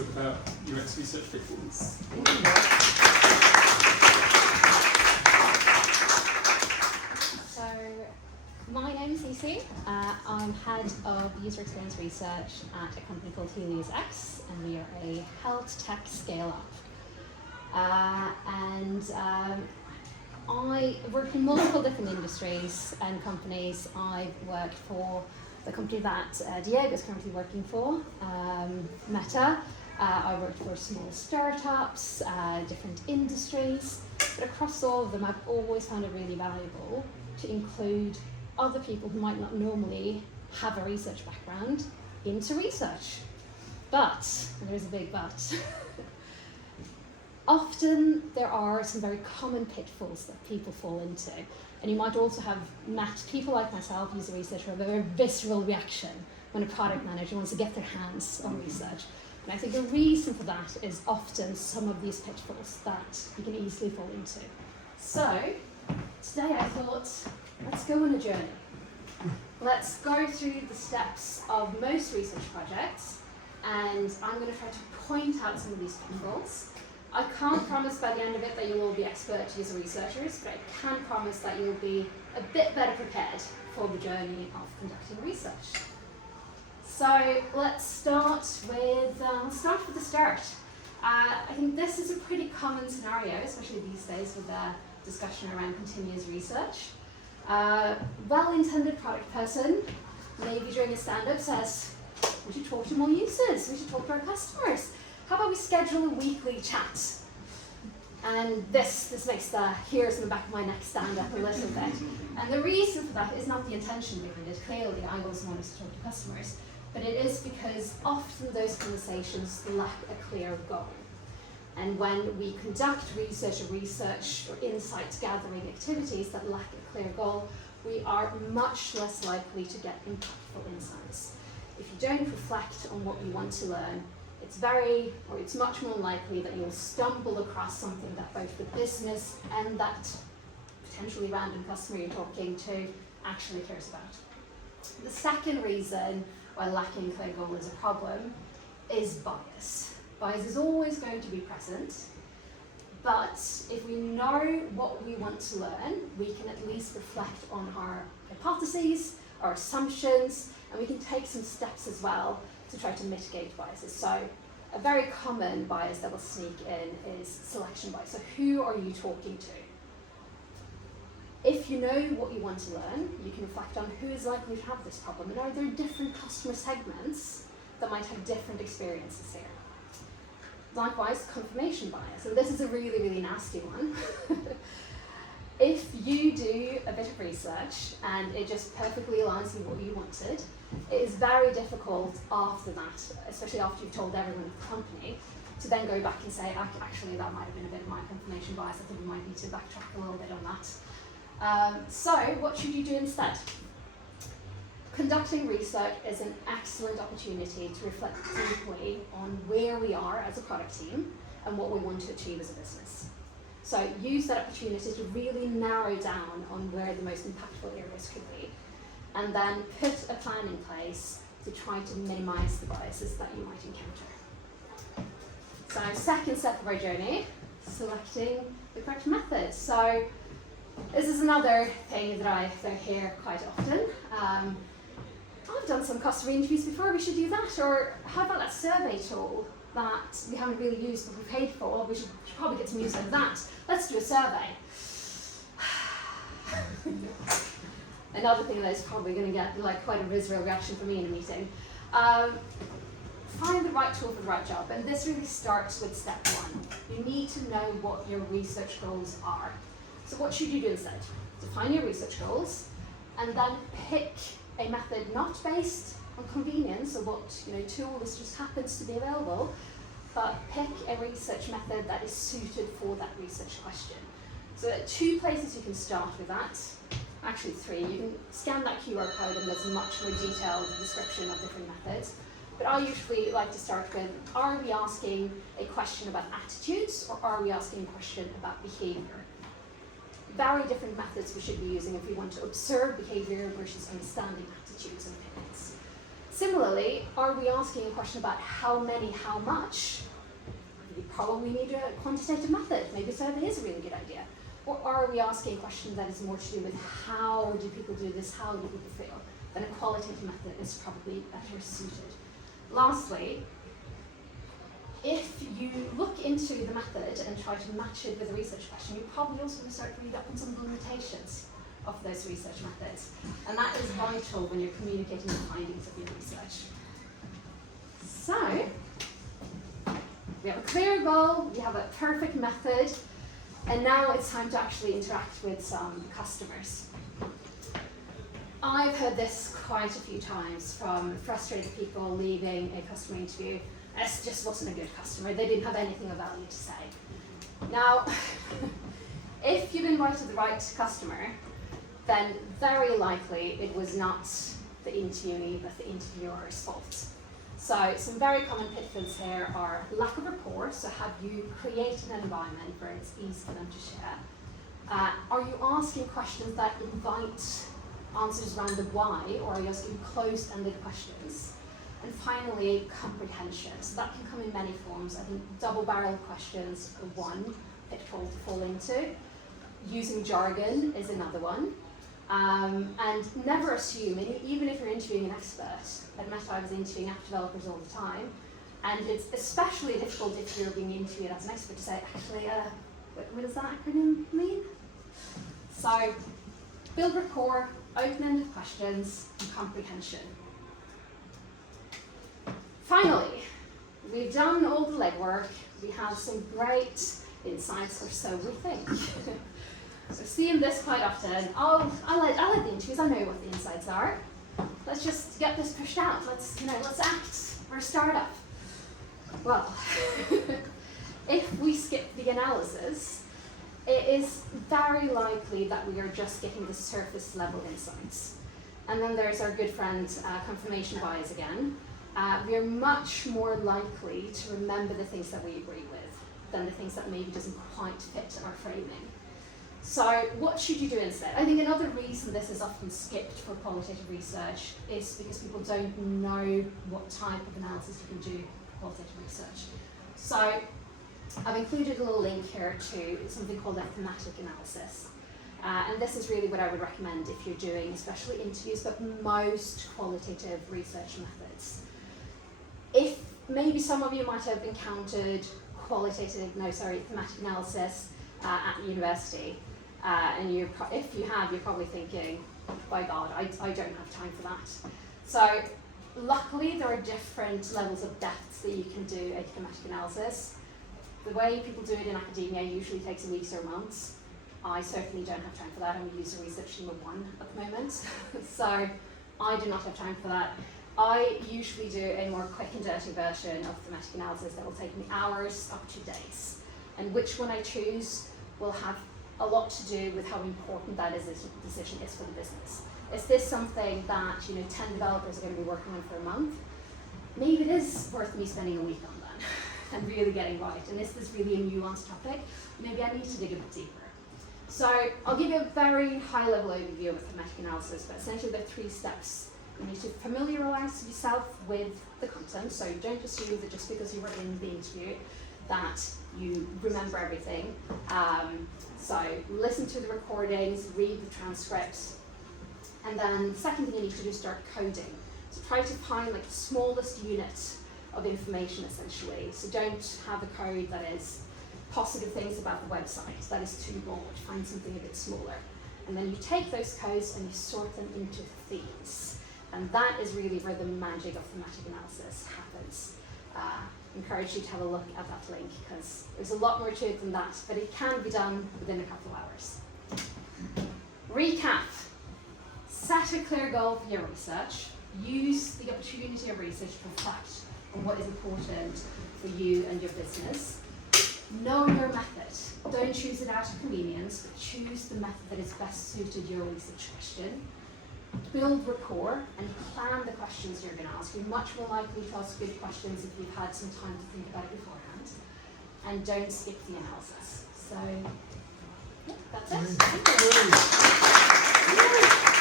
talk about UX research pitfalls. So, my name is Cecilie. I'm head of user experience research at a company called HeliosX, and we are a health tech scale-up. I work in multiple different industries and companies. I've worked for the company that Diego is currently working for, Meta. I worked for small startups, different industries, but across all of them I've always found it really valuable to include other people who might not normally have a research background into research. But, and there's a big but, often there are some very common pitfalls that people fall into. And you might also have met people like myself, user researcher, who have a very visceral reaction when a product manager wants to get their hands on research. And I think the reason for that is often some of these pitfalls that you can easily fall into. So, today I thought, let's go on a journey. Let's go through the steps of most research projects, and I'm going to try to point out some of these pitfalls. I can't promise by the end of it that you will be expert user researchers, but I can promise that you'll be a bit better prepared for the journey of conducting research. So let's start with the start. I think this is a pretty common scenario, especially these days with the discussion around continuous research. Well-intended product person, maybe during a stand-up says, we should talk to more users, we should talk to our customers. How about we schedule a weekly chat? And this makes the hairs in the back of my neck stand up a little bit. And the reason for that is not the intention behind it. Clearly, I also wanted to talk to customers. But it is because often those conversations lack a clear goal. And when we conduct research or insight gathering activities that lack a clear goal, we are much less likely to get impactful insights. If you don't reflect on what you want to learn, it's much more likely that you'll stumble across something that both the business and that potentially random customer you're talking to actually cares about. The second reason why lacking clear goal is a problem is bias. Bias is always going to be present, but if we know what we want to learn, we can at least reflect on our hypotheses, our assumptions, and we can take some steps as well to try to mitigate biases. So a very common bias that will sneak in is selection bias. So who are you talking to? If you know what you want to learn, you can reflect on who is likely to have this problem, and are there different customer segments that might have different experiences here. Likewise, confirmation bias, and this is a really, really nasty one. If you do a bit of research and it just perfectly aligns with what you wanted, it is very difficult after that, especially after you've told everyone in the company, to then go back and say, actually that might have been a bit of my confirmation bias, I think we might need to backtrack a little bit on that. So what should you do instead? Conducting research is an excellent opportunity to reflect deeply on where we are as a product team and what we want to achieve as a business. So use that opportunity to really narrow down on where the most impactful areas could be, and then put a plan in place to try to minimize the biases that you might encounter. So second step of our journey, selecting the correct method. So this is another thing that I hear quite often. I've done some customer interviews before, we should do that. Or how about that survey tool that we haven't really used but we paid for? We should probably get some use out of that. Let's do a survey. Another thing that is probably going to get quite a visceral reaction from me in a meeting. Find the right tool for the right job, and this really starts with step one. You need to know what your research goals are. So what should you do instead? Define your research goals, and then pick a method not based on convenience or what tool this just happens to be available, but pick a research method that is suited for that research question. So there are two places you can start with that. Actually three. You can scan that QR code and there's a much more detailed description of different methods. But I usually like to start with, are we asking a question about attitudes or are we asking a question about behavior? Very different methods we should be using if we want to observe behavior versus understanding attitudes and opinions. Similarly, are we asking a question about how many, how much? You probably need a quantitative method. Maybe survey is a really good idea. Or are we asking a question that is more to do with how do people do this, how do people feel? Then a qualitative method is probably better suited. Lastly, if you look into the method and try to match it with a research question, you probably also want to start to read up on some of the limitations of those research methods. And that is vital when you're communicating the findings of your research. So, we have a clear goal, we have a perfect method, and now it's time to actually interact with some customers. I've heard this quite a few times from frustrated people leaving a customer interview. This just wasn't a good customer, they didn't have anything of value to say. Now, if you've invited the right customer, then very likely it was not the interviewee, but the interviewer's fault. So some very common pitfalls here are lack of rapport, so have you created an environment where it's easy for them to share? Are you asking questions that invite answers around the why, or are you asking closed-ended questions? And finally, comprehension. So that can come in many forms. I think double-barreled questions are one pitfall to fall into. Using jargon is another one. And never assume, even if you're interviewing an expert. At Meta, I was interviewing app developers all the time, and it's especially difficult if you're being interviewed as an expert to say, actually, what does that acronym mean? So, build rapport, open-ended questions, and comprehension. Finally, we've done all the legwork. We have some great insights, or so we think. So seeing this quite often, I like the interviews, I know what the insights are. Let's just get this pushed out. Let's act. We're a startup. Well, if we skip the analysis, it is very likely that we are just getting the surface level insights. And then there's our good friend confirmation bias again. We are much more likely to remember the things that we agree with than the things that maybe doesn't quite fit our framing. So what should you do instead? I think another reason this is often skipped for qualitative research is because people don't know what type of analysis you can do for qualitative research. So I've included a little link here to something called a thematic analysis. And this is really what I would recommend if you're doing, especially interviews, but most qualitative research methods. If maybe some of you might have encountered thematic analysis at university, and if you have, you're probably thinking, by God, I don't have time for that. So luckily, there are different levels of depth that you can do a thematic analysis. The way people do it in academia usually takes weeks or months. I certainly don't have time for that. I'm a user research team of 1 at the moment. So I do not have time for that. I usually do a more quick and dirty version of thematic analysis that will take me hours up to days. And which one I choose will have a lot to do with how important that decision is for the business. Is this something that 10 developers are going to be working on for a month? Maybe it is worth me spending a week on that and really getting right. And is this really a nuanced topic? Maybe I need to dig a bit deeper. So I'll give you a very high-level overview of thematic analysis, but essentially there are 3 steps. You need to familiarize yourself with the content, so don't assume that just because you were in the interview that you remember everything. So listen to the recordings, read the transcripts, and then the second thing you need to do is start coding. So try to find the smallest unit of information essentially. So don't have a code that is positive things about the website, that is too broad. Find something a bit smaller. And then you take those codes and you sort them into themes. And that is really where the magic of thematic analysis happens. Encourage you to have a look at that link because there's a lot more to it than that, but it can be done within a couple of hours. Recap. Set a clear goal for your research. Use the opportunity of research to reflect on what is important for you and your business. Know your method. Don't choose it out of convenience, but choose the method that is best suited your research question. Build rapport and plan the questions you're going to ask. You're much more likely to ask good questions if you've had some time to think about it beforehand. And don't skip the analysis. So, yeah, that's it. Thank you.